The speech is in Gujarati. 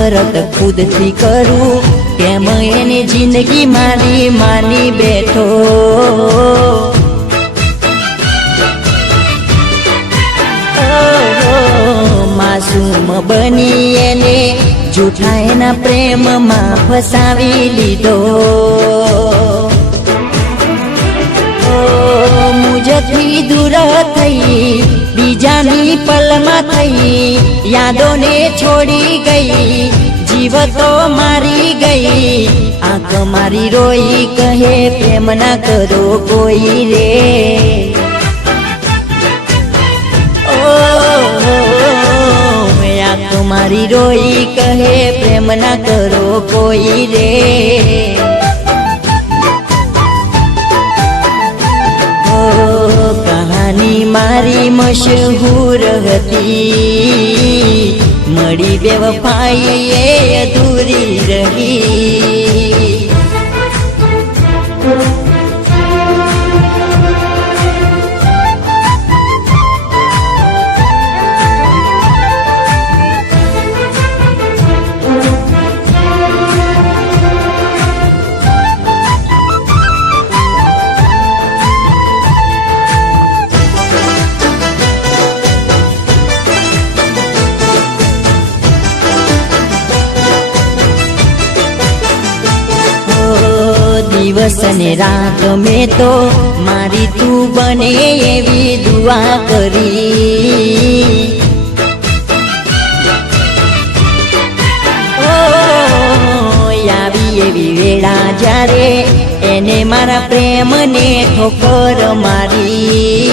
નફરત ખુદથી કરું, કેમ એની જિંદગી મારી માની બેઠો. માસૂમ બની એને જૂઠા એના પ્રેમમાં ફસાવી લીધો. મુજથી દૂર થઈ બીજાની પલમાં થઈ, યાદોને છોડી ગઈ, જીવ તો મારી ગઈ. આંખ મારી રોઈ કહે પ્રેમ ના કરો કોઈ રે. આંખ મારી રોઈ કહે પ્રેમ ના કરો કોઈ રે. કહાની મારી મશહૂર હતી, મળી બેવફાઈ એ અધૂરી રહી. દિવસ ને રાત મેં તો મારી તું બને એવી દુઆ કરી. આવી એવી વેળા જ્યારે એને મારા પ્રેમને ઠોકર મારી.